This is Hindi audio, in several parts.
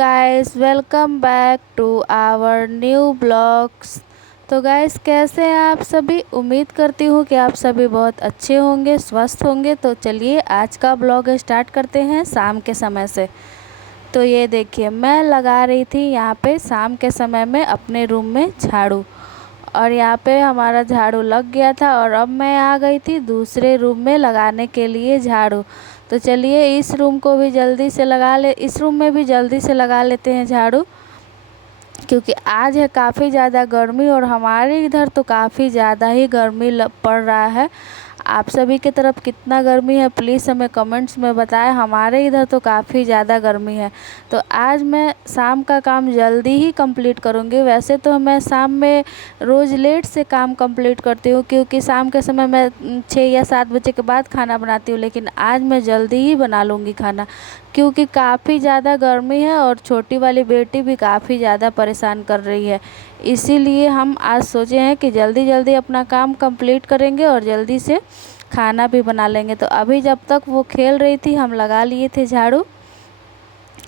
Guys, welcome back to our new blogs. तो गाइस, कैसे हैं आप सभी। उम्मीद करती हूँ कि आप सभी बहुत अच्छे होंगे, स्वस्थ होंगे। तो चलिए आज का ब्लॉग स्टार्ट करते हैं शाम के समय से। तो ये देखिए, मैं लगा रही थी यहाँ पे शाम के समय में अपने रूम में झाड़ू, और यहाँ पे हमारा झाड़ू लग गया था और अब मैं आ गई थी दूसरे रूम में लगाने के लिए झाड़ू। तो चलिए इस रूम को भी जल्दी से इस रूम में भी जल्दी से लगा लेते हैं झाड़ू, क्योंकि आज है काफ़ी ज़्यादा गर्मी और हमारे इधर तो काफ़ी ज़्यादा ही गर्मी पड़ रहा है। आप सभी की तरफ कितना गर्मी है प्लीज़ हमें कमेंट्स में बताएं। हमारे इधर तो काफ़ी ज़्यादा गर्मी है। तो आज मैं शाम का काम जल्दी ही कंप्लीट करूँगी। वैसे तो मैं शाम में रोज़ लेट से काम कंप्लीट करती हूँ, क्योंकि शाम के समय मैं 6 या 7 बजे के बाद खाना बनाती हूँ, लेकिन आज मैं जल्दी ही बना लूँगी खाना, क्योंकि काफ़ी ज़्यादा गर्मी है और छोटी वाली बेटी भी काफ़ी ज़्यादा परेशान कर रही है। इसीलिए हम आज सोचे हैं कि जल्दी जल्दी अपना काम कंप्लीट करेंगे और जल्दी से खाना भी बना लेंगे। तो अभी जब तक वो खेल रही थी हम लगा लिए थे झाड़ू,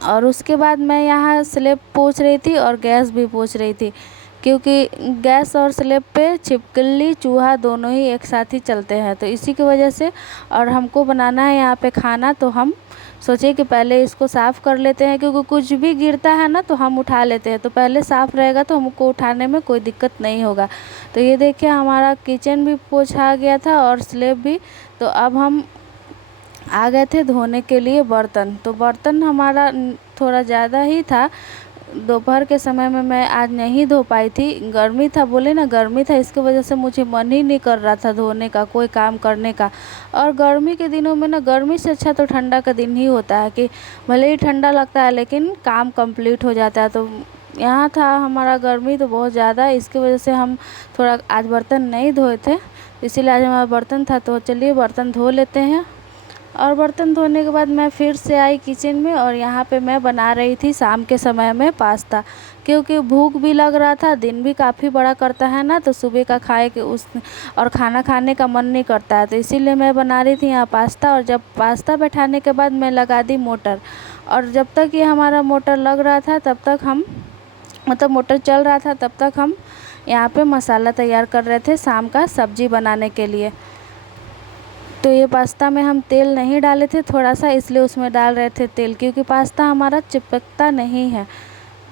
और उसके बाद मैं यहाँ स्लैब पोंछ रही थी और गैस भी पोंछ रही थी, क्योंकि गैस और स्लैब पे छिपकली चूहा दोनों ही एक साथ ही चलते हैं। तो इसी की वजह से, और हमको बनाना है यहाँ पे खाना, तो हम सोचे कि पहले इसको साफ़ कर लेते हैं, क्योंकि कुछ भी गिरता है ना तो हम उठा लेते हैं। तो पहले साफ़ रहेगा तो हमको उठाने में कोई दिक्कत नहीं होगा। तो ये देखिए, हमारा किचन भी पोंछा गया था और स्लैब भी। तो अब हम आ गए थे धोने के लिए बर्तन। तो बर्तन हमारा थोड़ा ज़्यादा ही था। दोपहर के समय में मैं आज नहीं धो पाई थी, गर्मी था, बोले ना गर्मी था, इसकी वजह से मुझे मन ही नहीं कर रहा था धोने का, कोई काम करने का। और गर्मी के दिनों में ना, गर्मी से अच्छा तो ठंडा का दिन ही होता है, कि भले ही ठंडा लगता है लेकिन काम कंप्लीट हो जाता है। तो यहाँ था हमारा गर्मी तो बहुत ज़्यादा, इसकी वजह से हम थोड़ा आज बर्तन नहीं धोए थे, इसीलिए आज हमारा बर्तन था। तो चलिए बर्तन धो लेते हैं। और बर्तन धोने के बाद मैं फिर से आई किचन में, और यहाँ पे मैं बना रही थी शाम के समय में पास्ता, क्योंकि भूख भी लग रहा था। दिन भी काफ़ी बड़ा करता है ना, तो सुबह का खाए के और खाना खाने का मन नहीं करता है, तो इसीलिए मैं बना रही थी यहाँ पास्ता। और जब पास्ता बैठाने के बाद मैं लगा दी मोटर, और जब तक ये हमारा मोटर लग रहा था तब तक हम मोटर चल रहा था, तब तक हम यहाँ पे मसाला तैयार कर रहे थे शाम का सब्जी बनाने के लिए। तो ये पास्ता में हम तेल नहीं डाले थे थोड़ा सा, इसलिए उसमें डाल रहे थे तेल, क्योंकि पास्ता हमारा चिपकता नहीं है।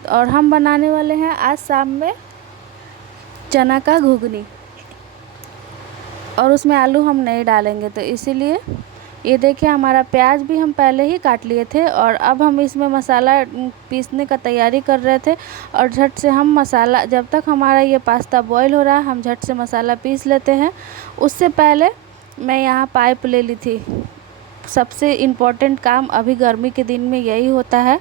और हम बनाने वाले हैं आज शाम में चना का घुगनी, और उसमें आलू हम नहीं डालेंगे। तो इसीलिए ये देखिए, हमारा प्याज भी हम पहले ही काट लिए थे, और अब हम इसमें मसाला पीसने का तैयारी कर रहे थे। और झट से हम मसाला, जब तक हमारा ये पास्ता बॉईल हो रहा है, हम झट से मसाला पीस लेते हैं। उससे पहले मैं यहाँ पाइप ले ली थी। सबसे इम्पोर्टेंट काम अभी गर्मी के दिन में यही होता है।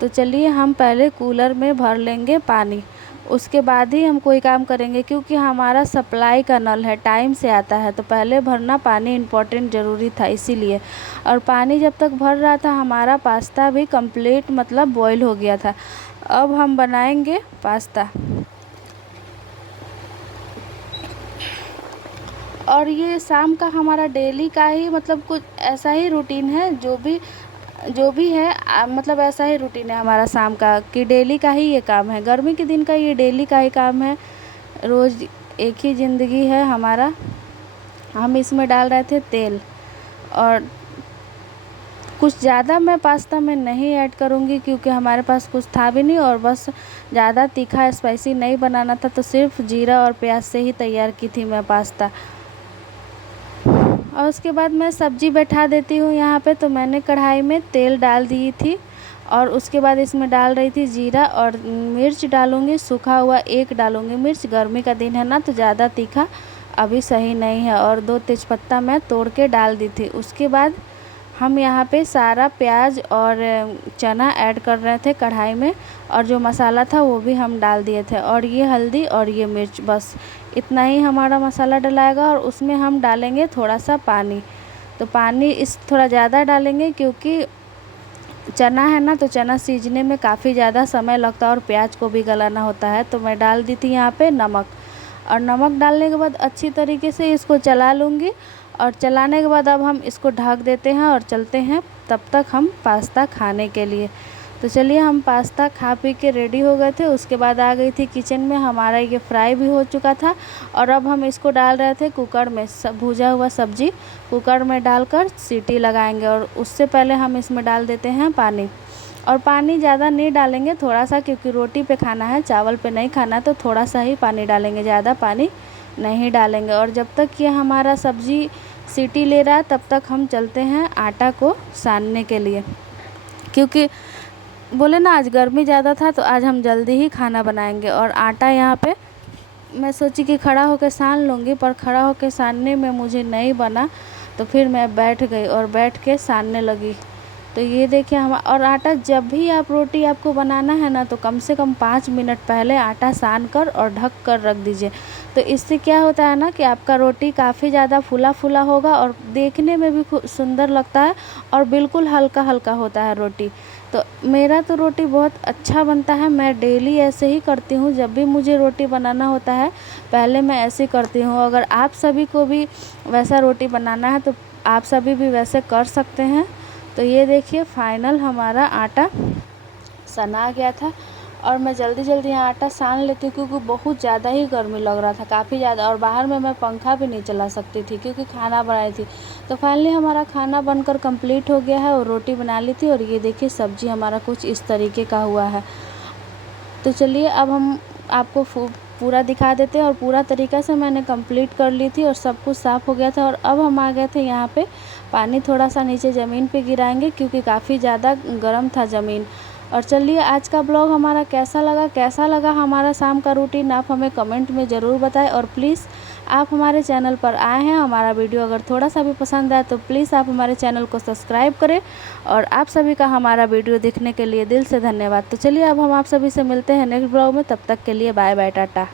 तो चलिए हम पहले कूलर में भर लेंगे पानी, उसके बाद ही हम कोई काम करेंगे, क्योंकि हमारा सप्लाई का नल है, टाइम से आता है। तो पहले भरना पानी इम्पोर्टेंट ज़रूरी था, इसीलिए। और पानी जब तक भर रहा था हमारा पास्ता भी कंप्लीट मतलब बॉईल हो गया था। अब हम बनाएंगे पास्ता। और ये शाम का हमारा डेली का ही मतलब कुछ ऐसा ही रूटीन है, जो भी है मतलब ऐसा ही रूटीन है हमारा शाम का, कि डेली का ही ये काम है। गर्मी के दिन का ये डेली का ही काम है, रोज़ एक ही ज़िंदगी है हमारा। हम इसमें डाल रहे थे तेल, और कुछ ज़्यादा मैं पास्ता में नहीं ऐड करूँगी, क्योंकि हमारे पास कुछ था भी नहीं, और बस ज़्यादा तीखा स्पाइसी नहीं बनाना था, तो सिर्फ जीरा और प्याज से ही तैयार की थी मैं पास्ता। और उसके बाद मैं सब्ज़ी बैठा देती हूँ यहाँ पे। तो मैंने कढ़ाई में तेल डाल दी थी, और उसके बाद इसमें डाल रही थी जीरा, और मिर्च डालूँगी, सूखा हुआ एक डालूँगी मिर्च। गर्मी का दिन है ना, तो ज़्यादा तीखा अभी सही नहीं है। और 2 तेज़पत्ता मैं तोड़ के डाल दी थी। उसके बाद हम यहाँ पे सारा प्याज और चना ऐड कर रहे थे कढ़ाई में, और जो मसाला था वो भी हम डाल दिए थे, और ये हल्दी और ये मिर्च, बस इतना ही हमारा मसाला डलाएगा। और उसमें हम डालेंगे थोड़ा सा पानी। तो पानी इस थोड़ा ज़्यादा डालेंगे, क्योंकि चना है ना, तो चना सीजने में काफ़ी ज़्यादा समय लगता है और प्याज को भी गलाना होता है। तो मैं डाल दी थी यहाँ पे नमक, और नमक डालने के बाद अच्छी तरीके से इसको चला लूँगी। और चलाने के बाद अब हम इसको ढक देते हैं और चलते हैं तब तक हम पास्ता खाने के लिए। तो चलिए हम पास्ता खा पी के रेडी हो गए थे। उसके बाद आ गई थी किचन में, हमारा ये फ्राई भी हो चुका था और अब हम इसको डाल रहे थे कुकर में। भुजा हुआ सब्जी कुकर में डालकर सीटी लगाएंगे और उससे पहले हम इसमें डाल देते हैं पानी। और पानी ज़्यादा नहीं डालेंगे, थोड़ा सा, क्योंकि रोटी पे खाना है, चावल पे नहीं खाना, तो थोड़ा सा ही पानी डालेंगे, ज़्यादा पानी नहीं डालेंगे। और जब तक ये हमारा सब्जी सीटी ले रहा है तब तक हम चलते हैं आटा को सानने के लिए, क्योंकि बोले ना आज गर्मी ज़्यादा था तो आज हम जल्दी ही खाना बनाएंगे। और आटा यहाँ पे मैं सोची कि खड़ा होकर सान लूँगी, पर खड़ा होकर सानने में मुझे नहीं बना, तो फिर मैं बैठ गई और बैठ के सानने लगी। तो ये देखिए हम, और आटा जब भी आप रोटी आपको बनाना है ना तो कम से कम 5 मिनट पहले आटा सान कर और ढक कर रख दीजिए। तो इससे क्या होता है ना कि आपका रोटी काफ़ी ज़्यादा फूला फूला होगा और देखने में भी सुंदर लगता है और बिल्कुल हल्का हल्का होता है रोटी। तो मेरा तो रोटी बहुत अच्छा बनता है, मैं डेली ऐसे ही करती हूँ। जब भी मुझे रोटी बनाना होता है पहले मैं ऐसे ही करती हूँ। अगर आप सभी को भी वैसा रोटी बनाना है तो आप सभी भी वैसे कर सकते हैं। तो ये देखिए फाइनल हमारा आटा सना गया था और मैं जल्दी जल्दी यहाँ आटा सान लेती हूँ क्योंकि बहुत ज़्यादा ही गर्मी लग रहा था, काफ़ी ज़्यादा, और बाहर में मैं पंखा भी नहीं चला सकती थी क्योंकि खाना बनाई थी। तो फाइनली हमारा खाना बनकर कंप्लीट हो गया है और रोटी बना ली थी। और ये देखिए सब्ज़ी हमारा कुछ इस तरीके का हुआ है। तो चलिए अब हम आपको पूरा दिखा देते हैं। और पूरा तरीक़ा से मैंने कंप्लीट कर ली थी और सब कुछ साफ़ हो गया था। और अब हम आ गए थे यहाँ पे, पानी थोड़ा सा नीचे ज़मीन पे गिराएंगे क्योंकि काफ़ी ज़्यादा गर्म था ज़मीन। और चलिए आज का ब्लॉग हमारा कैसा लगा हमारा शाम का रूटीन, आप हमें कमेंट में ज़रूर बताएं। और प्लीज़ आप हमारे चैनल पर आए हैं, हमारा वीडियो अगर थोड़ा सा भी पसंद आए तो प्लीज़ आप हमारे चैनल को सब्सक्राइब करें। और आप सभी का हमारा वीडियो देखने के लिए दिल से धन्यवाद। तो चलिए अब हम आप सभी से मिलते हैं नेक्स्ट ब्लॉग में, तब तक के लिए बाय बाय, टाटा।